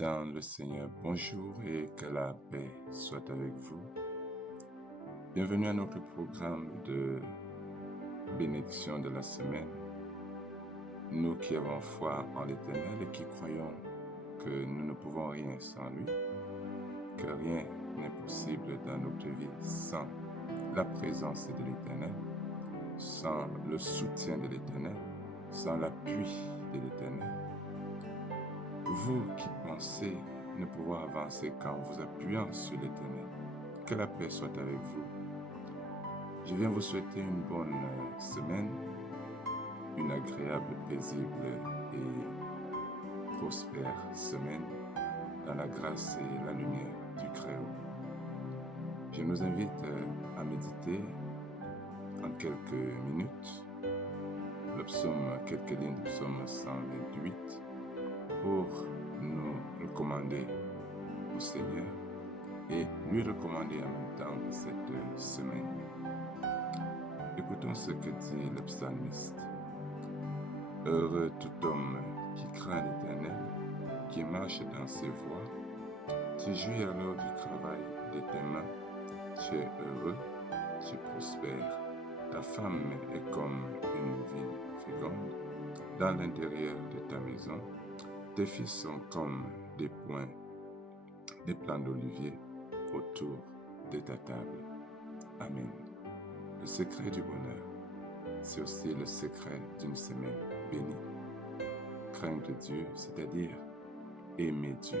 dans le Seigneur, bonjour et que la paix soit avec vous. Bienvenue à notre programme de bénédiction de la semaine. Nous qui avons foi en l'Éternel et qui croyons que nous ne pouvons rien sans lui, que rien n'est possible dans notre vie sans la présence de l'Éternel, sans le soutien de l'Éternel, sans l'appui de l'Éternel. Vous qui pensez ne pouvoir avancer qu'en vous appuyant sur l'Éternel, que la paix soit avec vous. Je viens vous souhaiter une bonne semaine, une agréable, paisible et prospère semaine dans la grâce et la lumière du Créateur. Je nous invite à méditer en quelques minutes quelques lignes du psaume 128 pour nous recommander au Seigneur et lui recommander en même temps cette semaine. Écoutons ce que dit le psalmiste. Heureux tout homme qui craint l'Éternel, qui marche dans ses voies. Tu jouis alors du travail de tes mains. Tu es heureux, tu prospères. Ta femme est comme une ville féconde dans l'intérieur de ta maison. Tes fils sont comme des plants d'olivier autour de ta table. Amen. Le secret du bonheur, c'est aussi le secret d'une semaine bénie. Craindre Dieu, c'est-à-dire aimer Dieu.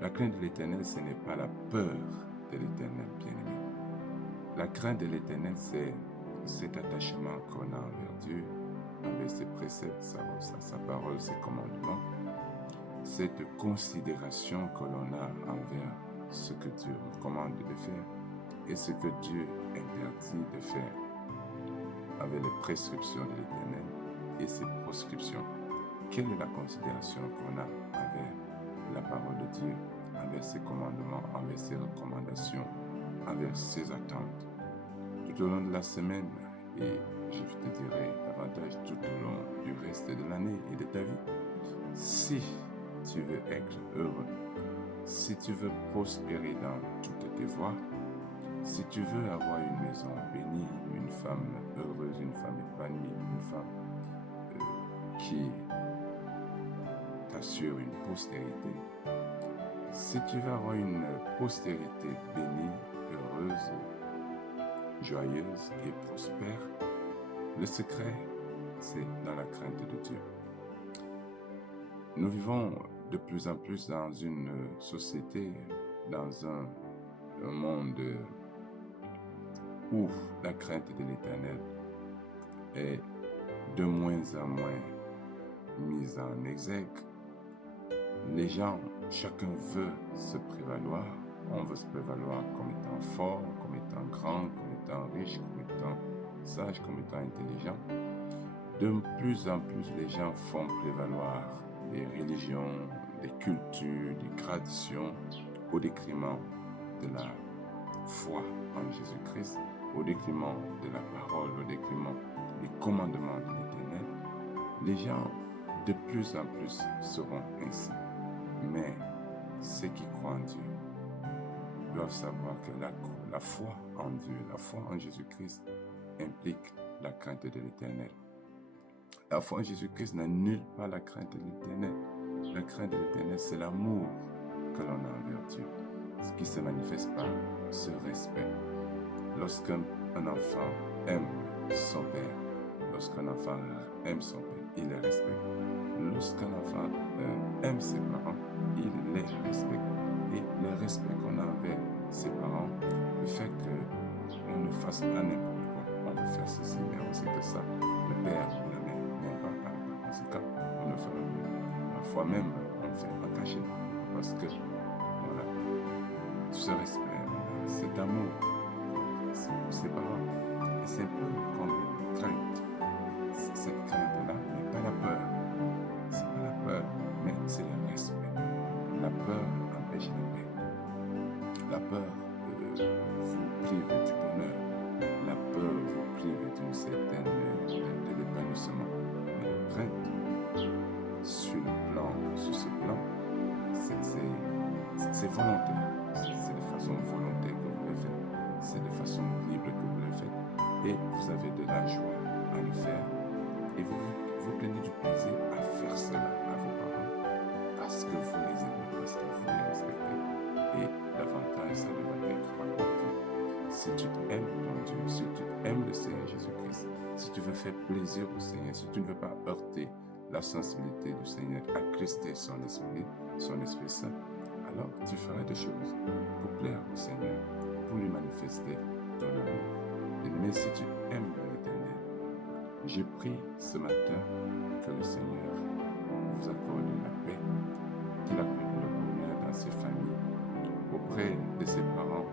La crainte de l'Éternel, ce n'est pas la peur de l'Éternel, bien-aimé. La crainte de l'Éternel, c'est cet attachement qu'on a envers Dieu, envers ses préceptes, sa parole, ses commandements, cette considération que l'on a envers ce que Dieu recommande de faire et ce que Dieu interdit de faire, avec les prescriptions de l'Éternel et ses proscriptions. Quelle est la considération qu'on a envers la parole de Dieu, envers ses commandements, envers ses recommandations, envers ses attentes? Tout au long de la semaine, et je te dirai davantage tout au long du reste de l'année et de ta vie, si tu veux être heureux, si tu veux prospérer dans toutes tes voies, si tu veux avoir une maison bénie, une femme heureuse, une femme épanouie, une femme qui t'assure une postérité, si tu veux avoir une postérité bénie, heureuse, joyeuse et prospère, le secret, c'est dans la crainte de Dieu. Nous vivons de plus en plus dans une société, dans un monde où la crainte de l'Éternel est de moins en moins mise en exergue. Les gens, chacun veut se prévaloir. On veut se prévaloir comme étant fort, comme étant grand, comme étant riche, comme étant sage, comme étant intelligent. De plus en plus, les gens font prévaloir des religions, des cultures, des traditions au détriment de la foi en Jésus-Christ, au détriment de la parole, au détriment des commandements de l'Éternel. Les gens de plus en plus seront ainsi. Mais ceux qui croient en Dieu doivent savoir que la foi en Dieu, la foi en Jésus-Christ implique la crainte de l'Éternel. La foi en Jésus-Christ n'annule pas la crainte de l'Éternel. La crainte de l'Éternel, c'est l'amour que l'on a envers Dieu, ce qui se manifeste par ce respect. Lorsqu'un enfant aime son père, lorsqu'un enfant aime son père, il les respecte. Lorsqu'un enfant aime ses parents, il les respecte. Et le respect qu'on a envers ses parents, le fait qu'on ne fasse pas n'importe quoi, on peut faire ceci, mais on sait que ça, le père ou la mère n'aime pas. Par conséquent, on ne fera pas. Parfois même, on le fait en cachet, parce que, voilà, ce respect, cet amour, c'est pour ses parents. Et c'est un peu comme une crainte. Cette crainte-là n'est pas la peur. C'est pas la peur, mais c'est le respect. La peur empêche la paix. La peur vous prive du bonheur. La peur vous prive d'une certaine de l'épanouissement. Mais la crainte, sur ce plan, c'est volontaire. C'est de façon volontaire que vous le faites. C'est de façon libre que vous le faites. Et vous avez de la joie à le faire. Et vous prenez du plaisir à faire cela à vos parents parce que vous les aimez, parce que vous les respectez. Et l'avantage, ça devrait être rencontré. Si tu aimes ton Dieu, si tu aimes le Seigneur Jésus-Christ, si tu veux faire plaisir au Seigneur, si tu ne veux pas heurter la sensibilité du Seigneur, attrister son Esprit Saint, alors tu feras des choses pour plaire au Seigneur, pour lui manifester ton amour. Mais si tu aimes l'Éternel, j'ai pris ce matin que le Seigneur vous accorde la paix, qu'il accorde le bonheur dans ses familles, auprès de ses parents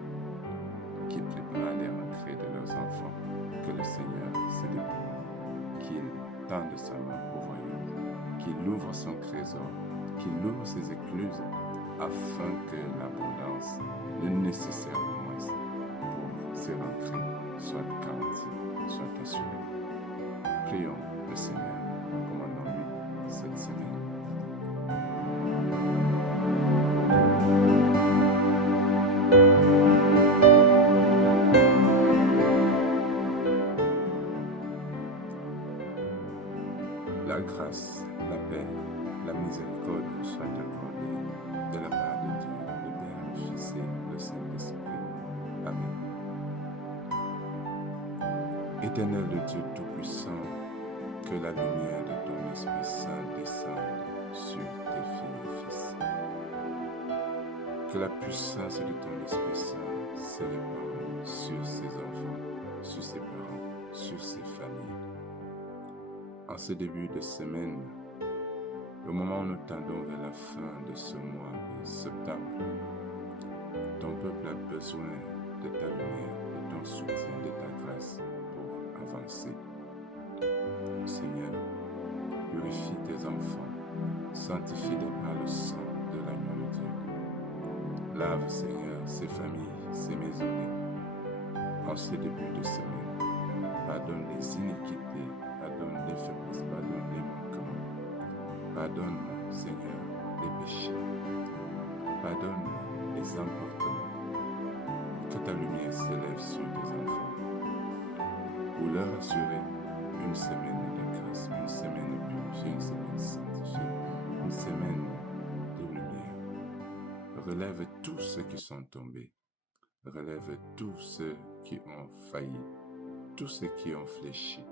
qui préparent les rentrées de leurs enfants, que le Seigneur se déploie, qu'il tende sa main au voyage, qu'il ouvre son trésor, qu'il ouvre ses écluses, afin que l'abondance, le nécessaire au moins, pour ces rentrées soit garantie, soit assurée. Prions le Seigneur, recommandons-lui cette semaine. La grâce, la paix, la miséricorde vous soit accordée de la part de Dieu, le Père, le Fils et le Saint-Esprit. Amen. Éternel le Dieu Tout-Puissant, que la lumière de ton Esprit Saint descende sur tes filles et fils. Que la puissance de ton Esprit Saint se répande sur ses enfants, sur ses parents, sur ses familles. En ce début de semaine, au moment où nous tendons vers la fin de ce mois de septembre, ton peuple a besoin de ta lumière, de ton soutien, de ta grâce pour avancer. Seigneur, purifie tes enfants, sanctifie-les par le sang de l'agneau de Dieu. Lave, Seigneur, ces familles, ces maisonnées, en ce début de semaine. Pardonne les iniquités, pardonne les faiblesses, pardonne les manquements. Pardonne, Seigneur, les péchés. Pardonne les emportements. Que ta lumière s'élève sur tes enfants pour leur assurer une semaine de grâce, une semaine purifiée, une semaine sanctifiée, une semaine de lumière. Relève tous ceux qui sont tombés. Relève tous ceux qui ont failli, tous ceux qui ont fléchi.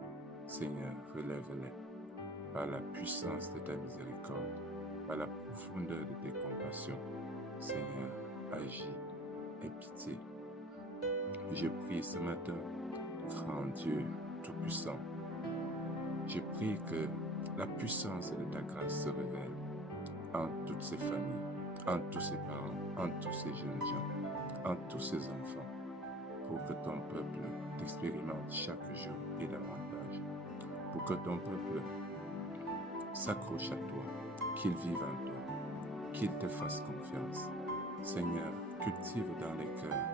Seigneur, relève-les par la puissance de ta miséricorde, par la profondeur de tes compassions. Seigneur, agis, aie pitié. Je prie ce matin, grand Dieu Tout-Puissant, je prie que la puissance de ta grâce se révèle en toutes ces familles, en tous ces parents, en tous ces jeunes gens, en tous ces enfants, pour que ton peuple t'expérimente chaque jour et davantage, pour que ton peuple s'accroche à toi, qu'il vive en toi, qu'il te fasse confiance. Seigneur, cultive dans les cœurs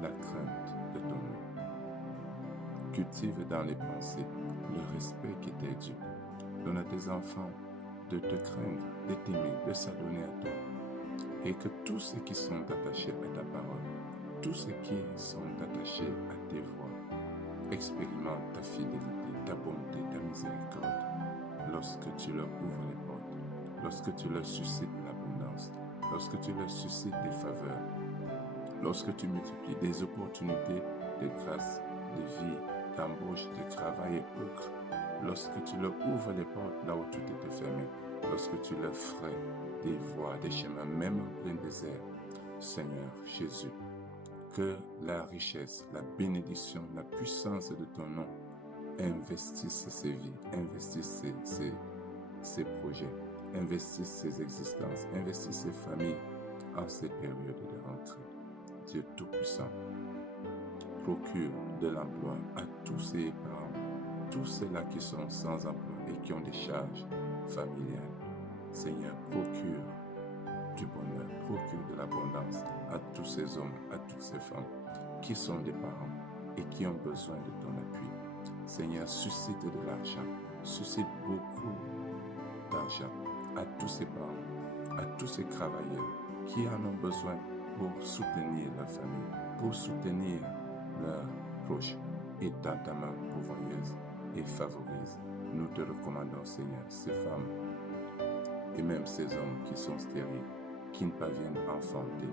la crainte de ton nom. Cultive dans les pensées le respect qui t'est dû. Donne à tes enfants de te craindre, de t'aimer, de s'adonner à toi. Et que tous ceux qui sont attachés à ta parole, tous ceux qui sont attachés à tes voies, expérimentent ta fidélité, ta bonté, ta miséricorde, lorsque tu leur ouvres les portes, lorsque tu leur suscites l'abondance, lorsque tu leur suscites des faveurs, lorsque tu multiplies des opportunités de grâce, de vie, d'embauche, de travail et autres, lorsque tu leur ouvres les portes là où tout était fermé, lorsque tu leur ferais des voies, des chemins, même en plein désert, Seigneur Jésus, que la richesse, la bénédiction, la puissance de ton nom investissent ces vies, investissent ces projets, investissent ces existences, investissent ces familles en ces périodes de rentrée. Dieu Tout-Puissant, procure de l'emploi à tous ces parents, tous ceux-là qui sont sans emploi et qui ont des charges familiales. Seigneur, procure du bonheur, procure de l'abondance à tous ces hommes, à toutes ces femmes qui sont des parents et qui ont besoin de ton appui. Seigneur, suscite de l'argent, suscite beaucoup d'argent à tous ces parents, à tous ces travailleurs, qui en ont besoin pour soutenir leur famille, pour soutenir leurs proches. Étends ta main pourvoyeuse et favorise. Nous te recommandons, Seigneur, ces femmes et même ces hommes qui sont stériles, qui ne parviennent à enfanter,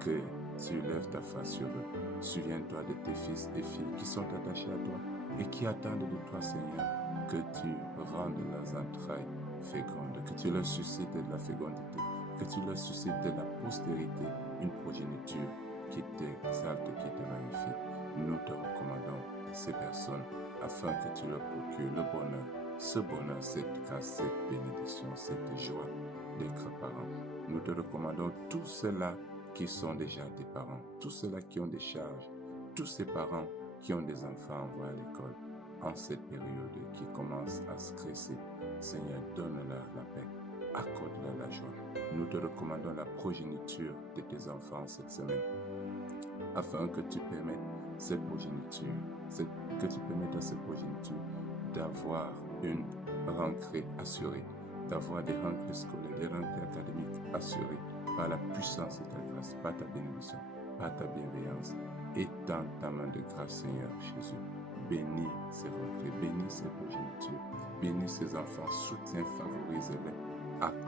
que tu lèves ta face sur eux. Souviens-toi de tes fils et filles qui sont attachés à toi et qui attendent de toi, Seigneur, que tu rendes leurs entrailles fécondes, que tu leur suscites de la fécondité, que tu leur suscites de la postérité, une progéniture qui t'exalte, qui te magnifie. Nous te recommandons ces personnes afin que tu leur procures le bonheur, ce bonheur, cette grâce, cette bénédiction, cette joie d'être parents. Nous te recommandons tous ceux-là qui sont déjà des parents, tous ceux-là qui ont des charges, tous ces parents qui ont des enfants à envoyer à l'école en cette période qui commence à se cresser. Seigneur, donne-leur la paix, accorde-leur la joie. Nous te recommandons la progéniture de tes enfants cette semaine, afin que tu permettes cette progéniture, que tu permettes à cette progéniture d'avoir une rentrée assurée, d'avoir des rentrées scolaires, des rentrées académiques assurées par la puissance de ta grâce, par ta bénédiction, par ta bienveillance. Étends ta main de grâce, Seigneur Jésus. Bénis ces rentrées, bénis ces progénitures, bénis ces enfants, soutiens, favorise-les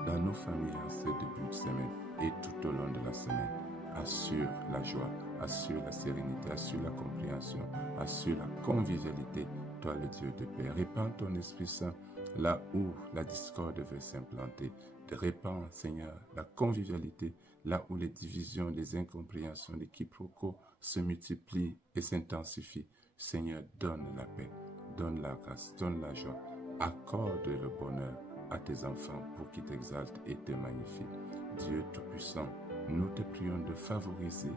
dans nos familles en ce début de semaine et tout au long de la semaine. Assure la joie, assure la sérénité, assure la compréhension, assure la convivialité, toi le Dieu de paix. Répands ton Esprit Saint là où la discorde veut s'implanter. Répands, Seigneur, la convivialité là où les divisions, les incompréhensions, les quiproquos se multiplient et s'intensifient. Seigneur, donne la paix, donne la grâce, donne la joie. Accorde le bonheur à tes enfants pour qu'ils t'exaltent et te magnifient. Dieu Tout-Puissant, nous te prions de favoriser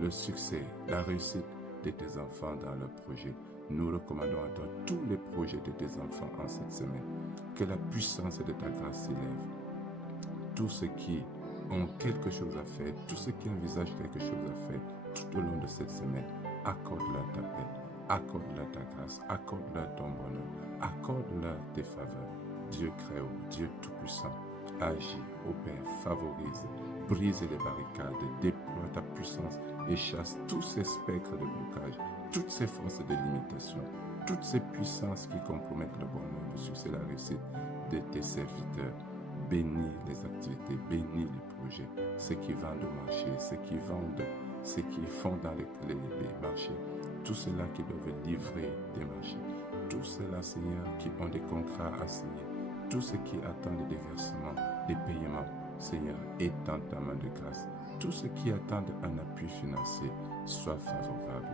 le succès, la réussite de tes enfants dans leurs projets. Nous recommandons à toi tous les projets de tes enfants en cette semaine. Que la puissance de ta grâce s'élève. Tous ceux qui ont quelque chose à faire, tous ceux qui envisagent quelque chose à faire tout au long de cette semaine, accorde-leur ta paix, accorde-leur ta grâce, accorde-leur ton bonheur, accorde-leur tes faveurs. Dieu Créateur, Dieu Tout-Puissant, agis, opère, favorise, brise les barricades, déploie ta puissance et chasse tous ces spectres de blocage, toutes ces forces de limitation, toutes ces puissances qui compromettent le bonheur, le succès, la réussite de tes serviteurs. Bénis les activités, bénis les projets, ceux qui vendent au marché, ceux qui font dans les marchés, tous ceux-là qui doivent livrer des marchés, tous ceux-là, Seigneur, qui ont des contrats à signer, tous ceux qui attendent des versements, des paiements, Seigneur, étends ta main de grâce. Tous ceux qui attendent un appui financier, sois favorable.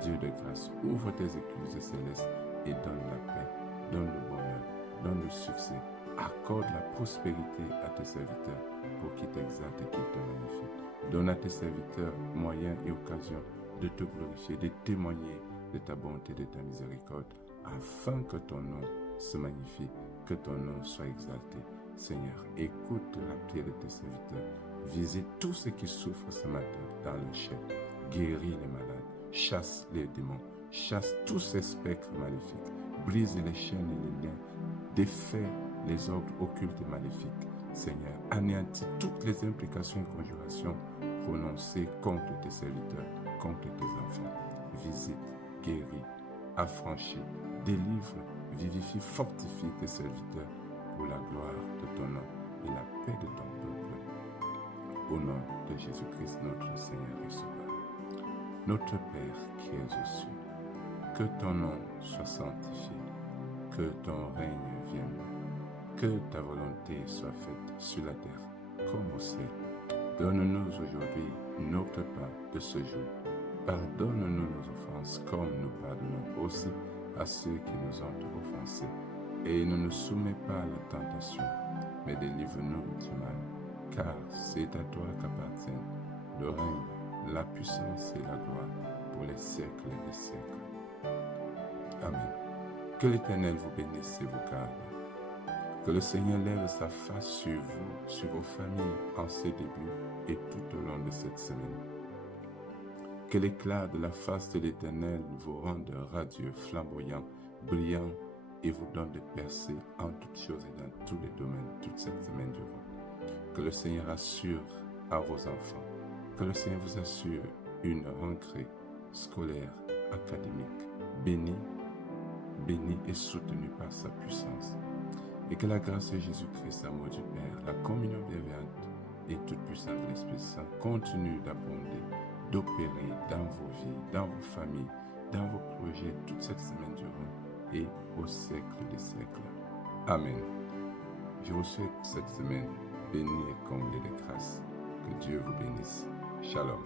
Dieu de grâce, ouvre tes écluses célestes et donne la paix, donne le bonheur, donne le succès. Accorde la prospérité à tes serviteurs pour qu'ils t'exaltent et qu'ils te magnifient. Donne à tes serviteurs moyens et occasions de te glorifier, de témoigner de ta bonté, de ta miséricorde, afin que ton nom se magnifie, que ton nom soit exalté. Seigneur, écoute la prière de tes serviteurs. Visite tous ceux qui souffrent ce matin dans leur chair. Guéris les malades, chasse les démons, chasse tous ces spectres maléfiques, brise les chaînes et les liens, défait les ordres occultes et maléfiques. Seigneur, anéantis toutes les implications et conjurations prononcées contre tes serviteurs, contre tes enfants. Visite, guéris, affranchis, délivre, vivifie, fortifie tes serviteurs pour la gloire de ton nom et la paix de ton peuple. Au nom de Jésus-Christ, notre Seigneur et Sauveur. Notre Père qui es aux cieux, que ton nom soit sanctifié, que ton règne vienne, que ta volonté soit faite sur la terre comme au ciel. Donne-nous aujourd'hui notre pain de ce jour. Pardonne-nous nos offenses comme nous pardonnons aussi à ceux qui nous ont offensés. Et ne nous soumets pas à la tentation, mais délivre-nous du mal. Car c'est à toi qu'appartiennent le règne, la puissance et la gloire pour les siècles des siècles. Amen. Que l'Éternel vous bénisse et vous garde. Que le Seigneur lève sa face sur vous, sur vos familles en ce début et tout au long de cette semaine. Que l'éclat de la face de l'Éternel vous rende radieux, flamboyant, brillant et vous donne de percer en toutes choses et dans tous les domaines toute cette semaine durant. Que le Seigneur assure à vos enfants. Que le Seigneur vous assure une rentrée scolaire, académique, bénie et soutenue par sa puissance. Et que la grâce de Jésus-Christ, amour du Père, la communion bienveillante et toute puissante de l'Esprit Saint continue d'abonder, d'opérer dans vos vies, dans vos familles, dans vos projets toute cette semaine durant et au siècle des siècles. Amen. Je vous souhaite cette semaine bénie et comblée de grâce. Que Dieu vous bénisse. Shalom.